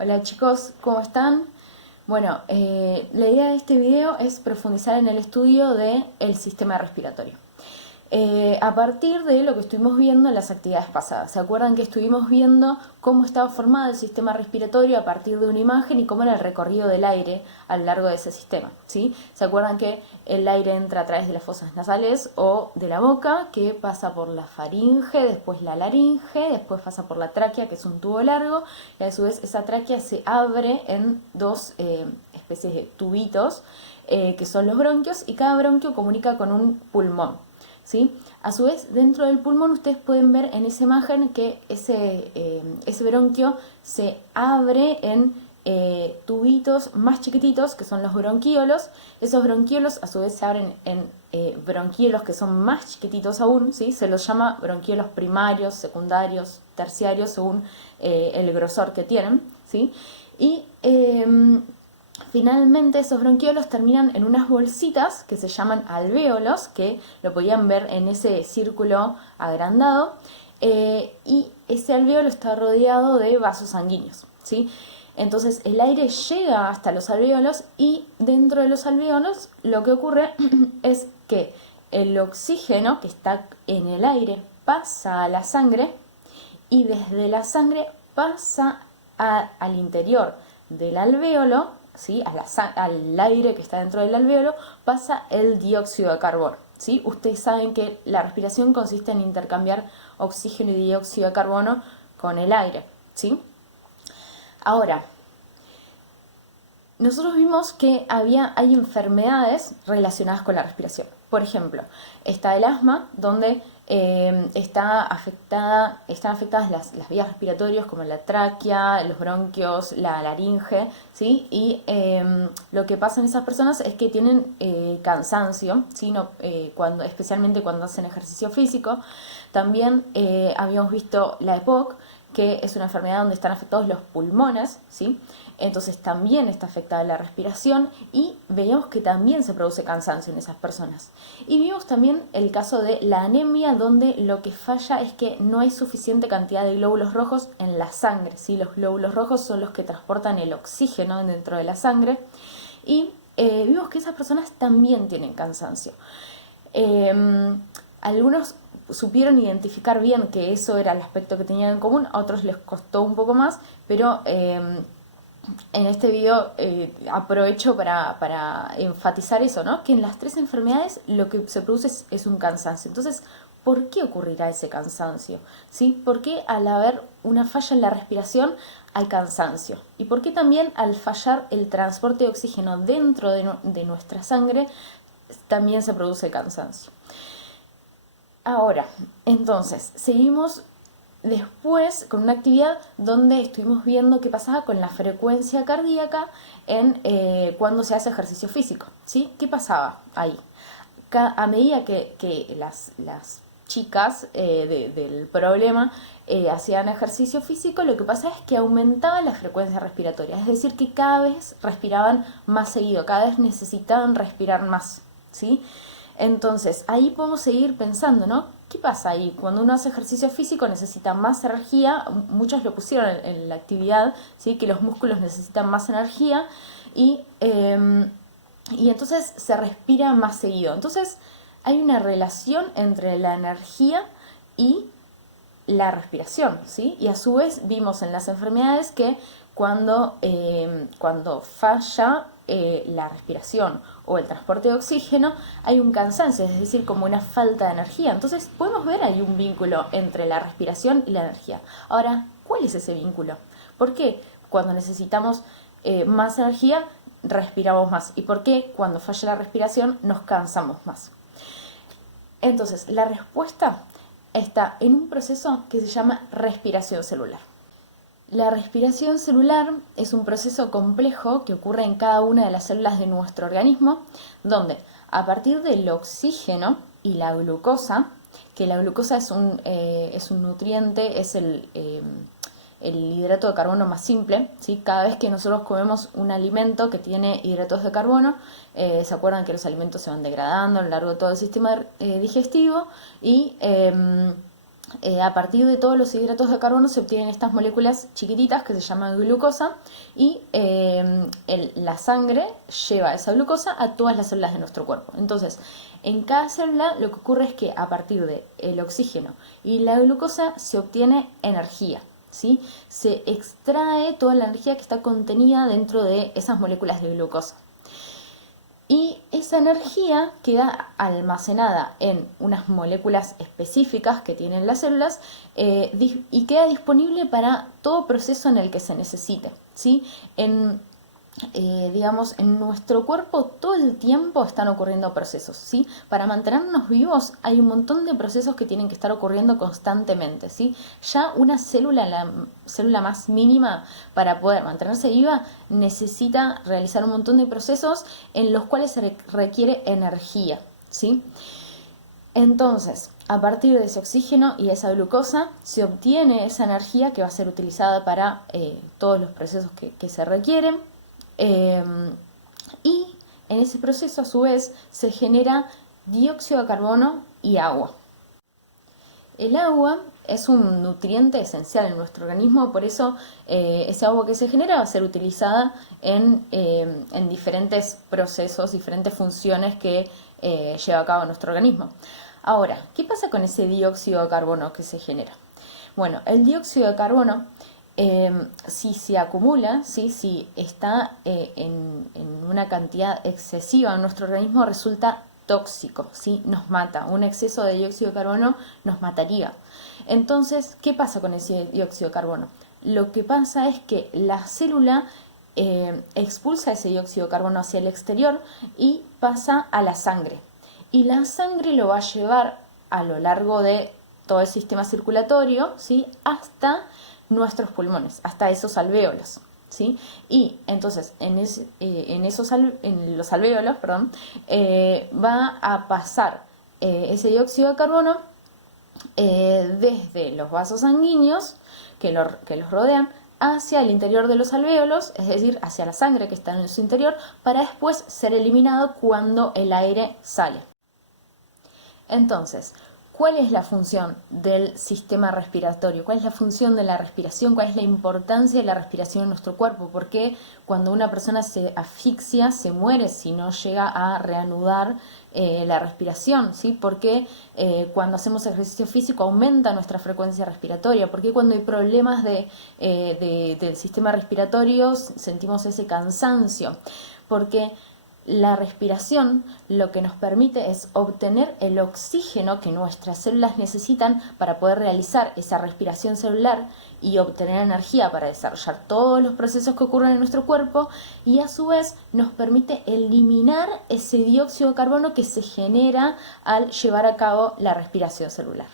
Hola chicos, ¿cómo están? Bueno, la idea de este video es profundizar en el estudio del sistema respiratorio. A partir de lo que estuvimos viendo en las actividades pasadas. ¿Se acuerdan que estuvimos viendo cómo estaba formado el sistema respiratorio a partir de una imagen y cómo era el recorrido del aire a lo largo de ese sistema? ¿Sí? ¿Se acuerdan que el aire entra a través de las fosas nasales o de la boca, que pasa por la faringe, después la laringe, después pasa por la tráquea, que es un tubo largo, y a su vez esa tráquea se abre en dos especies de tubitos, que son los bronquios, y cada bronquio comunica con un pulmón. ¿Sí? A su vez, dentro del pulmón ustedes pueden ver en esa imagen que ese bronquio se abre en tubitos más chiquititos, que son los bronquiolos. Esos bronquiolos a su vez se abren en bronquiolos que son más chiquititos aún, ¿sí? Se los llama bronquiolos primarios, secundarios, terciarios, según el grosor que tienen, ¿sí? Y finalmente esos bronquiolos terminan en unas bolsitas que se llaman alvéolos, que lo podían ver en ese círculo agrandado, y ese alvéolo está rodeado de vasos sanguíneos, ¿sí? Entonces el aire llega hasta los alvéolos y dentro de los alvéolos lo que ocurre es que el oxígeno que está en el aire pasa a la sangre y desde la sangre pasa al interior del alvéolo, ¿sí? Al aire que está dentro del alvéolo, pasa el dióxido de carbono. ¿Sí? Ustedes saben que la respiración consiste en intercambiar oxígeno y dióxido de carbono con el aire. ¿Sí? Ahora, nosotros vimos que hay enfermedades relacionadas con la respiración. Por ejemplo, está el asma, donde están afectadas las vías respiratorias como la tráquea, los bronquios, la laringe, ¿sí? Y lo que pasa en esas personas es que tienen cansancio, ¿sí? Especialmente cuando hacen ejercicio físico. También habíamos visto la EPOC, que es una enfermedad donde están afectados los pulmones, ¿sí? Entonces también está afectada la respiración y veíamos que también se produce cansancio en esas personas. Y vimos también el caso de la anemia, donde lo que falla es que no hay suficiente cantidad de glóbulos rojos en la sangre, ¿sí? Los glóbulos rojos son los que transportan el oxígeno dentro de la sangre y vimos que esas personas también tienen cansancio. Algunos supieron identificar bien que eso era el aspecto que tenían en común, a otros les costó un poco más, pero en este video aprovecho para enfatizar eso, ¿no? Que en las tres enfermedades lo que se produce es un cansancio. Entonces, ¿por qué ocurrirá ese cansancio? ¿Sí? ¿Por qué al haber una falla en la respiración hay cansancio? ¿Y por qué también al fallar el transporte de oxígeno dentro de nuestra sangre también se produce cansancio? Ahora, entonces, seguimos después con una actividad donde estuvimos viendo qué pasaba con la frecuencia cardíaca cuando se hace ejercicio físico, ¿sí? ¿Qué pasaba ahí? A medida que las chicas del problema hacían ejercicio físico, lo que pasa es que aumentaba la frecuencia respiratoria, es decir, que cada vez respiraban más seguido, cada vez necesitaban respirar más, ¿sí? Entonces, ahí podemos seguir pensando, ¿no? ¿Qué pasa ahí? Cuando uno hace ejercicio físico necesita más energía, muchos lo pusieron en la actividad, ¿sí? Que los músculos necesitan más energía y entonces se respira más seguido. Entonces, hay una relación entre la energía y la respiración, ¿sí? Y a su vez vimos en las enfermedades que cuando falla la respiración o el transporte de oxígeno, hay un cansancio, es decir, como una falta de energía. Entonces podemos ver ahí un vínculo entre la respiración y la energía. Ahora, ¿cuál es ese vínculo? ¿Por qué cuando necesitamos más energía respiramos más? ¿Y por qué cuando falla la respiración nos cansamos más? Entonces, la respuesta está en un proceso que se llama respiración celular. La respiración celular es un proceso complejo que ocurre en cada una de las células de nuestro organismo, donde a partir del oxígeno y la glucosa, que la glucosa es un nutriente, es el hidrato de carbono más simple, ¿sí? Cada vez que nosotros comemos un alimento que tiene hidratos de carbono, se acuerdan que los alimentos se van degradando a lo largo de todo el sistema digestivo y a partir de todos los hidratos de carbono se obtienen estas moléculas chiquititas que se llaman glucosa y la sangre lleva esa glucosa a todas las células de nuestro cuerpo. Entonces, en cada célula lo que ocurre es que a partir del oxígeno y la glucosa se obtiene energía, ¿sí? Se extrae toda la energía que está contenida dentro de esas moléculas de glucosa. Y esa energía queda almacenada en unas moléculas específicas que tienen las células y queda disponible para todo proceso en el que se necesite, ¿sí? Digamos, en nuestro cuerpo todo el tiempo están ocurriendo procesos, ¿sí? Para mantenernos vivos hay un montón de procesos que tienen que estar ocurriendo constantemente, ¿sí? Ya una célula, la célula más mínima, para poder mantenerse viva, necesita realizar un montón de procesos en los cuales se requiere energía, ¿sí? Entonces, a partir de ese oxígeno y esa glucosa, se obtiene esa energía que va a ser utilizada para todos los procesos que se requieren. Y en ese proceso a su vez se genera dióxido de carbono y agua. El agua es un nutriente esencial en nuestro organismo, por eso esa agua que se genera va a ser utilizada en diferentes procesos, diferentes funciones que lleva a cabo nuestro organismo. Ahora, ¿qué pasa con ese dióxido de carbono que se genera? Bueno, el dióxido de carbono si se acumula, ¿sí? Si está en una cantidad excesiva en nuestro organismo, resulta tóxico, ¿sí? Nos mata. Un exceso de dióxido de carbono nos mataría. Entonces, ¿qué pasa con ese dióxido de carbono? Lo que pasa es que la célula expulsa ese dióxido de carbono hacia el exterior y pasa a la sangre. Y la sangre lo va a llevar a lo largo de todo el sistema circulatorio, ¿sí? Hasta nuestros pulmones, hasta esos alvéolos, ¿sí? Y entonces en los alvéolos, va a pasar ese dióxido de carbono desde los vasos sanguíneos que los rodean hacia el interior de los alvéolos, es decir, hacia la sangre que está en su interior, para después ser eliminado cuando el aire sale. Entonces, ¿cuál es la función del sistema respiratorio? ¿Cuál es la función de la respiración? ¿Cuál es la importancia de la respiración en nuestro cuerpo? ¿Por qué cuando una persona se asfixia, se muere si no llega a reanudar la respiración? ¿Sí? ¿Por qué cuando hacemos ejercicio físico aumenta nuestra frecuencia respiratoria? ¿Por qué cuando hay problemas del sistema respiratorio sentimos ese cansancio? Porque la respiración lo que nos permite es obtener el oxígeno que nuestras células necesitan para poder realizar esa respiración celular y obtener energía para desarrollar todos los procesos que ocurren en nuestro cuerpo, y a su vez nos permite eliminar ese dióxido de carbono que se genera al llevar a cabo la respiración celular.